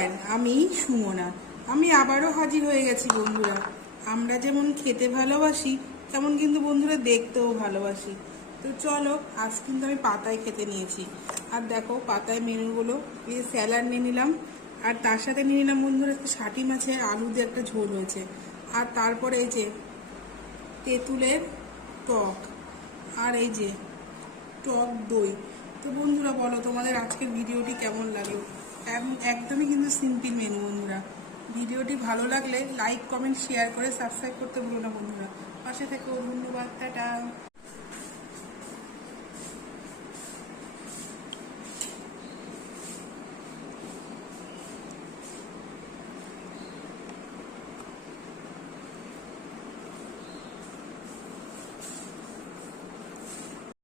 নমস্কার, আমি সুমনা। আমি আবারও হাজির হয়ে গেছি বন্ধুরা। আমরা যেমন খেতে ভালোবাসি তেমন কিন্তু বন্ধুরা দেখতেও ভালোবাসি। তো চলো, আজ কিন্তু আমি পাতায় খেতে নিয়েছি। আর দেখো পাতায় মেনুগুলো, এই যে স্যালাড নিয়ে নিলাম, আর তার সাথে নিয়ে নিলাম বন্ধুরা ষাটি মাছের আলু দিয়ে একটা ঝোল হয়েছে। আর তারপরে এই যে তেঁতুলের টক, আর এই যে টক দই। তো বন্ধুরা বলো, তোমাদের আজকের ভিডিওটি কেমন লাগলো? একদমই কিন্তু সিম্পল মেনু বন্ধুরা। ভিডিওটি ভালো লাগলে লাইক, কমেন্ট, শেয়ার করে সাবস্ক্রাইব করতে ভুলো না বন্ধুরা। পাশে থেকো। ধন্যবাদ, টাটা।